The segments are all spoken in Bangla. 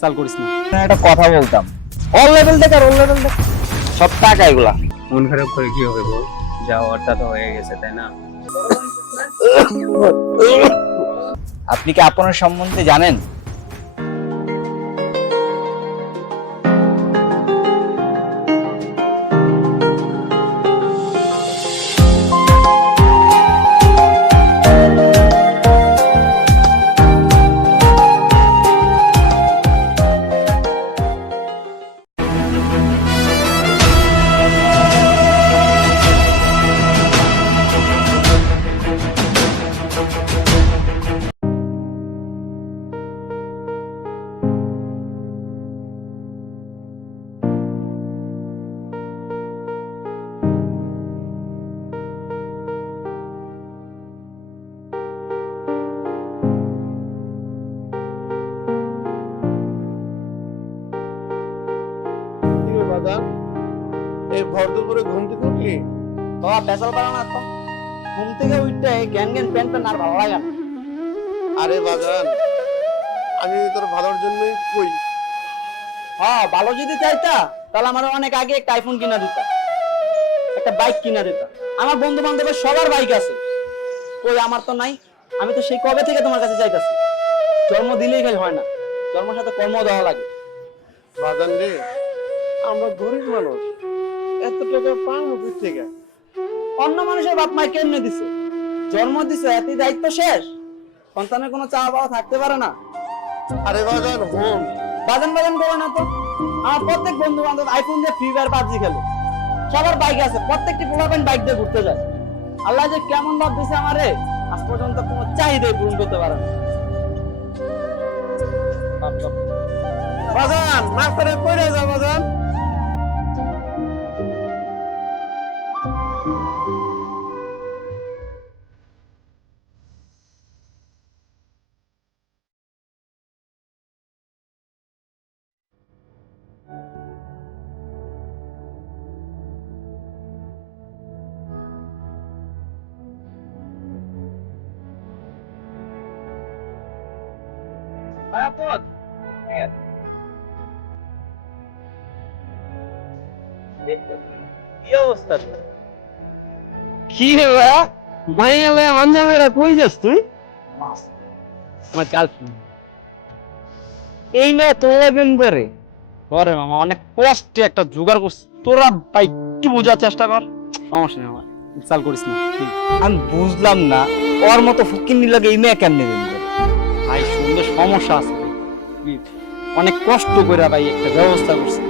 চাল করিস না। একটা কথা বলতাম, অল লেভেল দেখ আর অল লেভেল দেখ, সব টাকা এগুলা। মন খারাপ করে কি হবে বল, যাওয়ারটা তো হয়ে গেছে তাই না? আপনি কি আপনার সম্বন্ধে জানেন? এই ভর দুপুরে ঘুম থেকে উঠলি? বাবা পেছাল পারা না তো, ঘুম থেকে উঠতে জ্ঞান জ্ঞান প্যান্ট প্যান্ট আর ভালো লাগে না। আরে বাজান, আমি তোর ভালোর জন্যই কই। হ্যাঁ, ভালো যদি চাইতা তাহলে আমার অনেক আগে একটা আইফোন কিনা দিতা, একটা বাইক কিনা দিতা। আমার বন্ধু বান্ধবের সবার বাইক আছে, কই আমার তো নাই। আমি তো সেই কবে থেকে তোমার কাছে চাইতাছি। জন্ম দিলেই খালি হয় না, জন্মের সাথে কর্ম দেওয়া লাগে। বাজান রে, আমরা গরিব মানুষ, এত টাকা পাবো কোথা থেকে? অন্য মানুষের বাপ মাই কেমনে দিছে, জন্ম দিছে এতই দায়িত্ব শেষ। সন্তানের কোনো চাওয়া পাওয়া থাকতে পারে না। আরে বাজান হন, বাজান বাজান করো না তো। আমার প্রত্যেক বন্ধু বান্ধব আইফোন দিয়ে ফ্রি ফায়ার পাবজি খেলে, সবার বাইক আছে, প্রত্যেকটি পোলাপেন বাইক দিয়ে ঘুরতে যায়। আল্লাহ যে কেমন ভাব দিছে আমারে, আজ পর্যন্ত কোনো চাহিদাই পূরণ করতে পারে না। বাজান না করে কইরা যা বাজান। কি অবস্থা? কি রে ভাইয়া, মাইয়ালে আঞ্জামেরা কই যাস তুই? আমার গার্লফ্রেন্ড। এই না তোরা দিন বেরে পরে মামা অনেক কষ্টে একটা জোগাড় করছি। তোরা ভাই কি বোঝার চেষ্টা কর। সমস্যা নেই মামা, চাল করিস না। আমি বুঝলাম না ওর মতো ফুকিনি লাগে এই মেয়ে কেমনে দিন করে। ভাই সুন্দর সমস্যা আছে ভাই। অনেক কষ্ট করে ভাই একটা ব্যবস্থা করছি।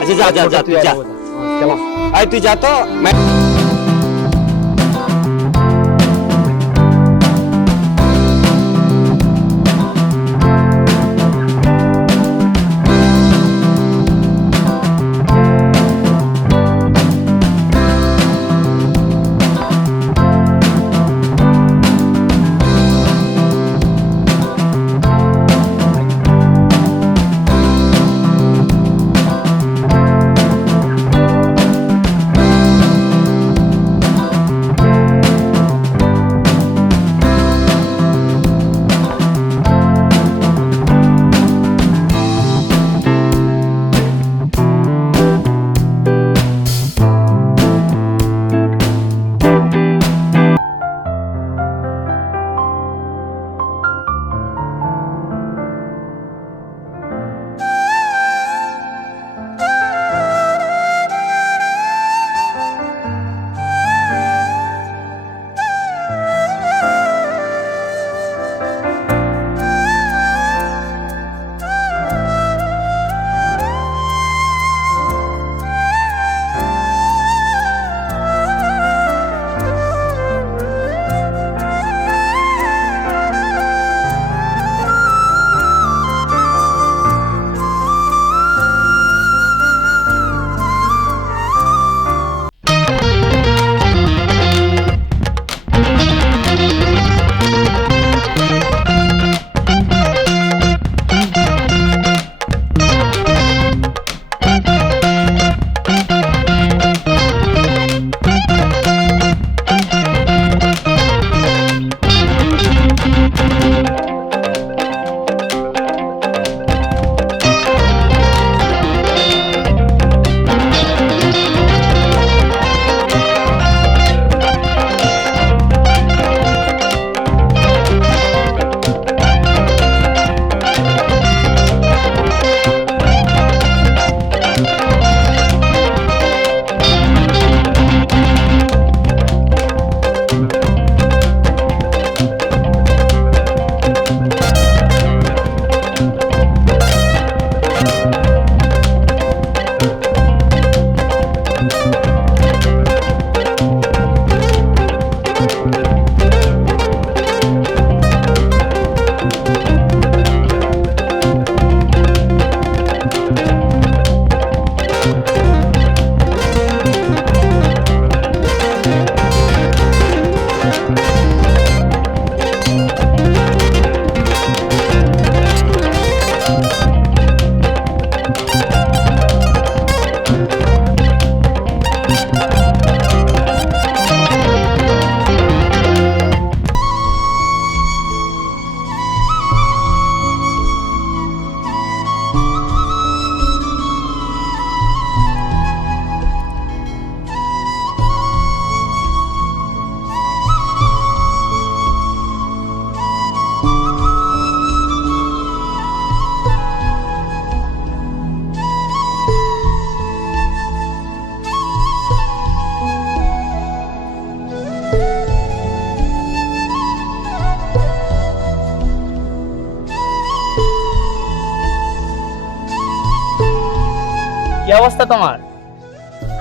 আচ্ছা যা যা যা তুই যা, আই তুই যা তো। কি অবস্থা তোমার?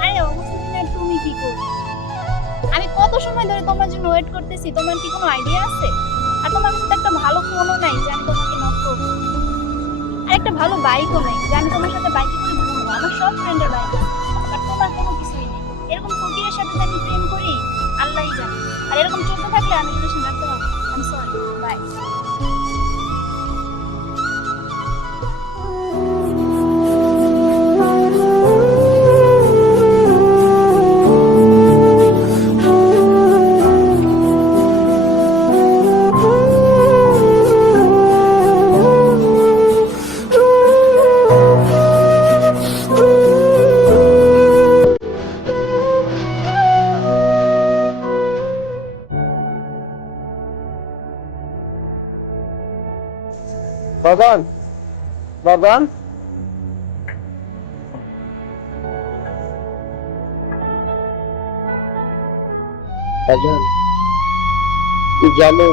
আরে অবস্থা শুনে তুমি কি করবে? আমি কত সময় ধরে তোমার জন্য ওয়েট করতেছি, তোমার কি কোনো আইডিয়া আছে? আর তোমার কাছে তো একটা ভালো ফোনও নাই যে আমি তোমাকে নক করবো, আর একটা ভালো বাইকও নাই যে আমি তোমার সাথে বাইকে করে ঘুরবো। আমার সব ফ্রেন্ডের বাইক আছে, আর তোমার কোনো কিছুই নেই। এরকম ফকিরের সাথে যে আমি প্রেম করি আল্লাহই জানে। আর এরকম চলতে থাকলে আমি রিলেশন রাখতে পারবো। I am sorry, bye. বাজান, বাজান, বাজান, তুই জানো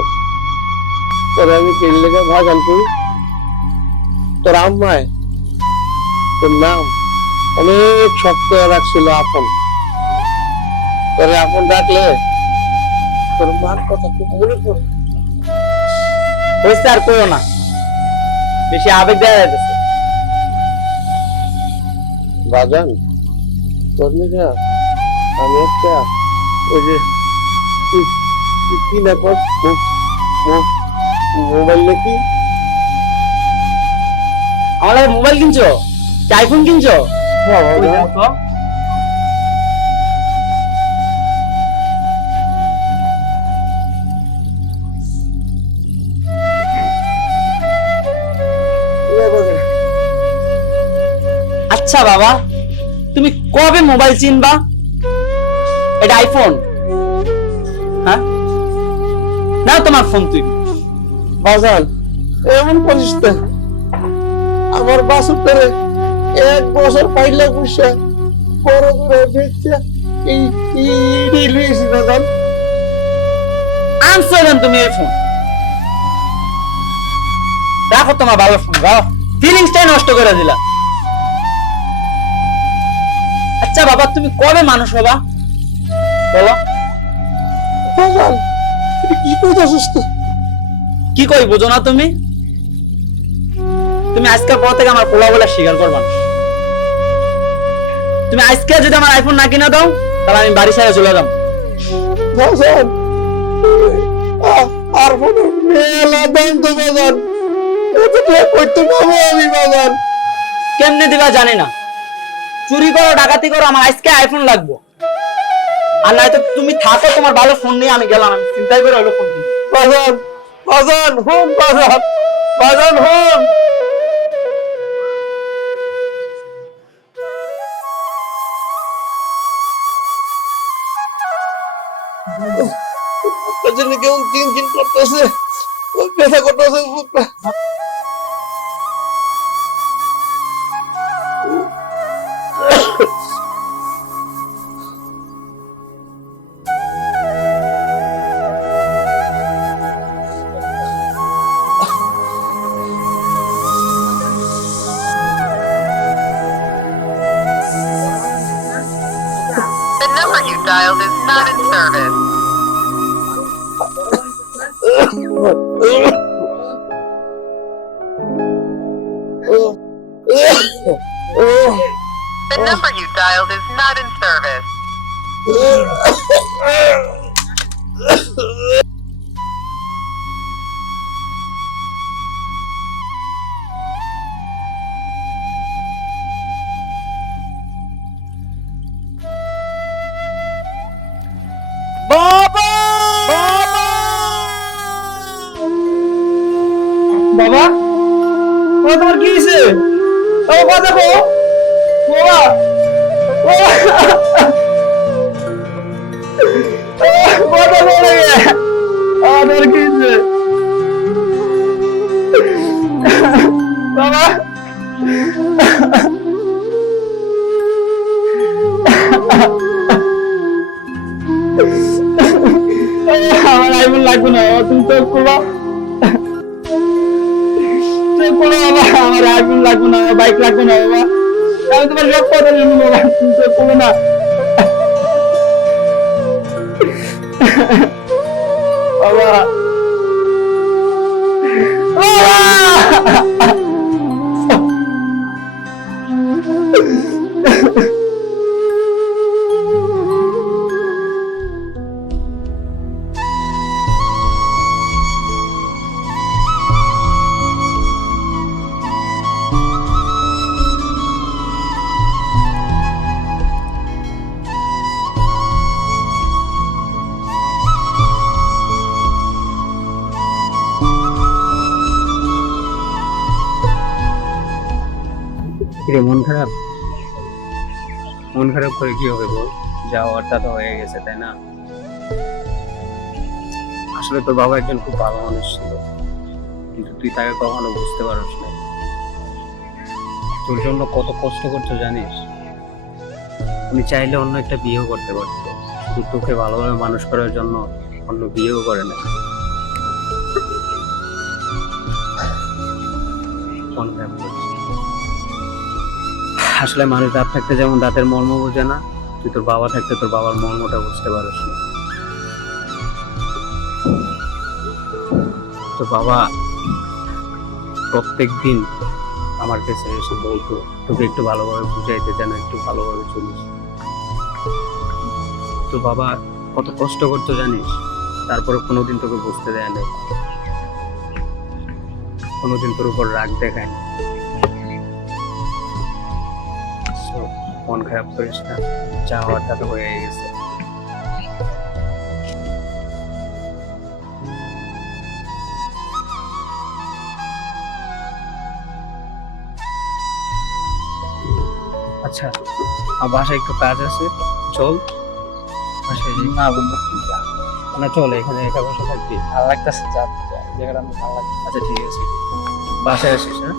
তোর আমি পেন লেগে ভাজান তুই তোর আম্মায় তোর নাম অনেক শক্ত রাখছিল আপন, তোরে আপন ডাকলে তোর মার কথা খুব মনে পড়ে। হয়েছে, আর করো না, বেশি আবেগ দেওয়া যাইতেছে। বাজান, তোর নিকা আমি একটা ওই যে কি না কর মোবাইল নাকি আমার লাগে মোবাইল কিনছো? আইফোন কিনছো? ওই দেখো তো। আচ্ছা বাবা, তুমি কবে মোবাইল চিনবা? এটা আইফোন? হ্যাঁ, না তোমার ফোন তুই। বাজান এমন করিস না, আমার বাসুটারে 1 বছর পাইলে বুঝছে বড় করে দেখছে এই লুইছি বাজান। আনছো দেন তুমি এই ফোন, রাখো তোমার ভালো ফোন, রাখো, ফিলিংসটাই নষ্ট করে দিলা। আচ্ছা বাবা, তুমি কবে মানুষ হবা বলো? বাজান কি কইতাছিস তুই? কি কই বুঝো না তুমি? তুমি আজকের পর থেকে আমার পোলা বলে স্বীকার করবা না। তুমি আজকে যদি আমার আইফোন না কিনা দাও তাহলে আমি বাড়ি ছেড়ে চলে যাব। বাজান আর ফোনে মেলা দাম তো বাজান, এতটা করতে পারবো আমি বাজান? কেমনে দিবা জানি না, চুরি করো ডাকাতি করো, আমার আজকে আইফোন লাগবে। আর নয়তো তুমি থাকো তোমার ভালো ফোন নিয়ে, আমি গেলাম, আমি চিন্তাই করে হলো ফোন কিনবো। বাজান, বাজান হুন, বাজান, বাজান হুন। পেছনে কেমন চিন করতেছে, ব্যথা করতেছে বুকটা। The number you dialed is not in service. The number you dialed is not in service. বাবা, বাবা, বাবা তোমার কি হয়েছে? বাবা কথা কো, বাবা, কথা বলে তোমার কি হয়েছে? বাবা, আমার আইফোন লাগবে না, তুমি চোখ করো, চোখ করো বাবা, আমার আইফোন লাগবে না, বাইক লাগবে না বাবা। আমি তোমার সব কথা শুনবো না, তুমি তো করো না। বাবা কিরে, মন খারাপ? মন খারাপ করে কি হবে বল? যাওয়ারটা তো হয়ে গেছে, তাই না? আসলে তোর বাবা একজন খুব ভালো মানুষ ছিল, কিন্তু তুই তাকে কখনো বুঝতে পারিস না। তোর জন্য কত কষ্ট করছো জানিস? উনি চাইলে অন্য একটা বিয়েও করতে পারতো, শুধু তোকে ভালোভাবে মানুষ করার জন্য অন্য বিয়েও করে না। মন খারাপ করিস না। আসলে মানুষ দাঁত থাকতে যেমন দাঁতের মর্ম বোঝে না, তুই তোর বাবা থাকতে তোর বাবার মর্মটা বুঝতে পারিস না। তোর বাবা প্রত্যেক দিন আমার কাছে এসে বলতো তোকে একটু ভালোভাবে বুঝাইতে, যেন একটু ভালোভাবে চলিস। তোর বাবা কত কষ্ট করতো জানিস, তারপরে কোনোদিন তোকে বুঝতে দেয় না, কোনোদিন তোর উপর রাগ দেখায় না। So, মন খারাপ করিস না, যা হওয়ারটা তো হয়ে গেছে। আচ্ছা, আমার বাসায় একটু কাজ আছে, চল বাসায় যাই। না বন্ধু, না চল, এখানে একা বসে থাকবি। ভালো লাগতেছে, জায়গাটা আমার ভালো লাগছে। আচ্ছা ঠিক আছে, বাসায় আসিস, হ্যাঁ?